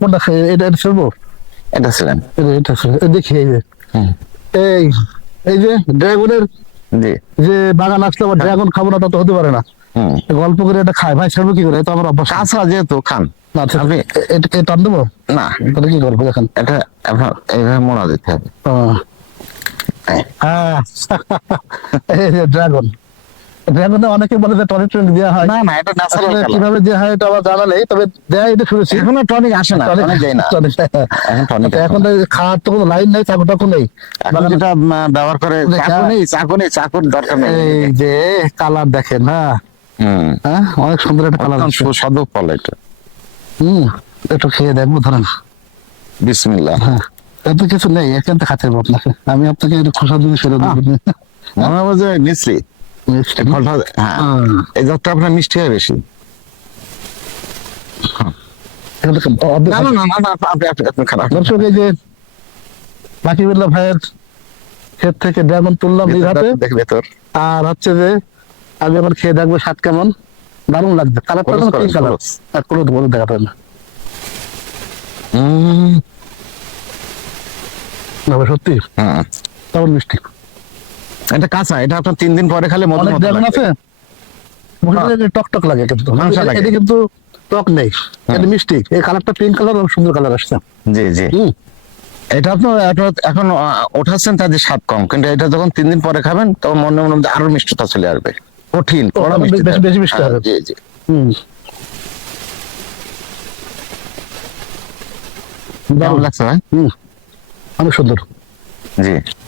কোনটা এটা এটা ছেড়বো এটা ছিলেন এটা দেখি এই যে। এই এই যে ড্রাগনের জি। যে বাগান আসলে আবার ড্রাগন খাব না তা তো হতে পারে না। গল্প করে এটা খায় ভাই ছেড়বো কি করে? এটা আমার অভ্যাস। কাঁচা যেহেতু খান না আচ্ছা, আপনি এটা টান দেবো? না। তাহলে কি করব দেখেন। এটা আপনার এইভাবে মোড়া দিতে হবে। হ্যাঁ। ড্রাগন। ড্রাগনে অনেকে বলে যে টনিক টনিক দেওয়া হয়। না না এটা ন্যাচারাল কীভাবে দেওয়া হয় এটা আমার জানা নেই তবে দেয় এটা শুনেছি এখনও টনিক আসে না টনিক- দেয় না। টনিক। এখন টনিক এখন তো খাওয়ার তো কোনো লাইন নেই চাকু টাকু নেই। এখন যেটা ব্যবহার করে চাকু নেই চাকু নেই চাকুর দরকার নেই। এই যে কালার দেখেন হ্যাঁ হুম। হ্যাঁ অনেক সুন্দর একটা কালার সুস্বাদু ফল এটা। হুম একটু খেয়ে দেখব ধরেন। বিসমিল্লাহ। হ্যাঁ এত কিছু নেই এখান থেকে খাতে আপনাকে। আমি আপনাকে একটু খোসা দিয়ে সেরে দেবো। মনে যে ফলটা হ্যাঁ। এই জাতটা আপনার মিষ্টি হয় বেশি? এখান থেকে অর্ধেক না না না না, না আপনি আপনি আপনি খারাপ। দর্শক এই যে বাকিবুল্লাহ ভাইয়ের ক্ষেত থেকে ড্রাগন তুললাম নিজ হাতে আর হচ্ছে যে আমি এখন খেয়ে দেখব স্বাদ কেমন। দারুণ লাগবে কালারটা কালার। আর কোনো বলে না। সত্যি। তেমন মিষ্টি। এটা কাঁচা এটা আপনার তিন দিন পরে খেলে ড্রাগন লাগবে। আছে। মুখে টক টক লাগে কিন্তু। এটা কিন্তু টক নেই। এটা মিষ্টি। এই কালারটা পিঙ্ক কালার সুন্দর কালার আসছে। জি জি। এটা আপনার এখন ওঠাচ্ছেন স্বাদ কম। কিন্তু এটা যখন তিন দিন পরে খাবেন তখন মনে মনে মধ্যে আরও মিষ্টতা চলে আসবে। কঠিন কড়া মিষ্টি বেশি- বেশি মিষ্টি হবে। জি জি। হুম। দারুণ। লাগছে ভাই? হুম। অনেক সুন্দর। জি।